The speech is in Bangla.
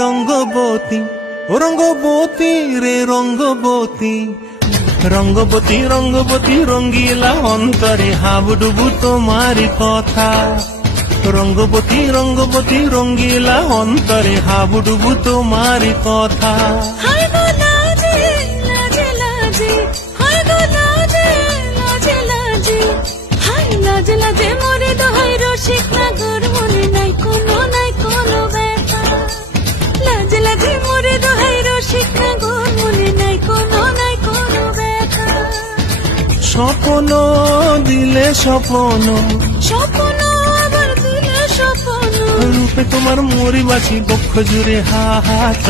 রঙ্গবতী, ও রঙ্গবতী রে রঙ্গবতী, রঙ্গবতী রঙ্গবতী রঙ্গিলা অন্তরে হাবুডুবু তোমারি কথা। রঙ্গবতী রঙ্গবতী রঙ্গিলা অন্তরে হাবুডুবু তোমারি কথা। হায় গো লাজে লাজে লাজে, হায় গো লাজে লাজে লাজে, হায় লাজে লাজে মরে দোহাই রসিক নাগর মনে নাই কোনো ব্যথা। লাজে লাজে মরে দোহাই রসিক নাগর মনে নাই কোনো ব্যথা। স্বপ্ন দিলে স্বপ্ন, স্বপ্ন আবার দিলে স্বপ্ন, রূপে তোমার মরি বাছি বক্ষ জুড়ে হাহাকার।